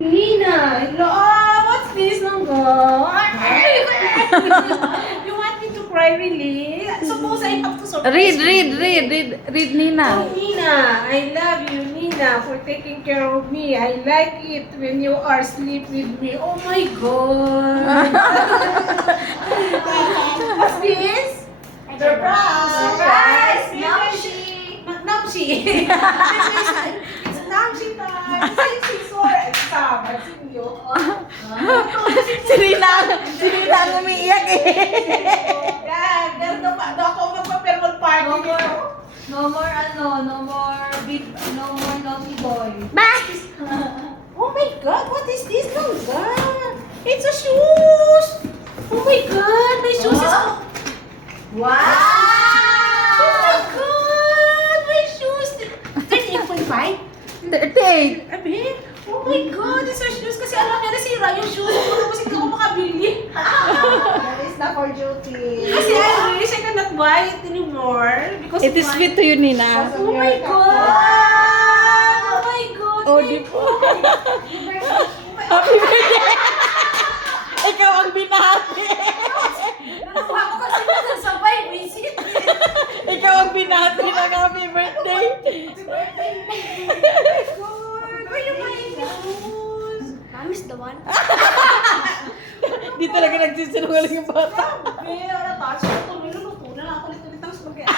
Nina, what's this nung go? You want me to cry really? Suppose I have to surprise Read, Nina. Oh, Nina, I love you, Nina, for taking care of me. I like it when you are asleep with me. Oh my God. What's this? Surprise! Surprise! Namshi! Namshi! It's Namshi time! Since she's so excited, Si Nina ang umiiyak eh. Ganito pa. Ako magpa-farewell party nito. No more naughty boy. Oh my God, what is this? No, God. It's a shoes. Oh my God, my shoes is... Wow! Oh my God, my shoes. 38.5? 38. Abi, oh my God, it's a shoes. Kasi alam niya nasira yung shoes ko. Tapos hindi ako makabili. That is not for duty. Kasi I wish I cannot buy it anymore. Because It is of my- sweet to you, Nina. Oh my God! Oh my God! Oh, di po. Happy birthday! Ikaw ang binati. Nakuha ko kasi nasasabay, visit. Ikaw ang binati ng happy birthday. Happy birthday! Oh my God! Why you buying the shoes? Mom is the one. Di talaga nagsisinungaling yung bata. Grabe, wala touch. Tuloy na luto na lang. Ulit-ulit ang spaghetti.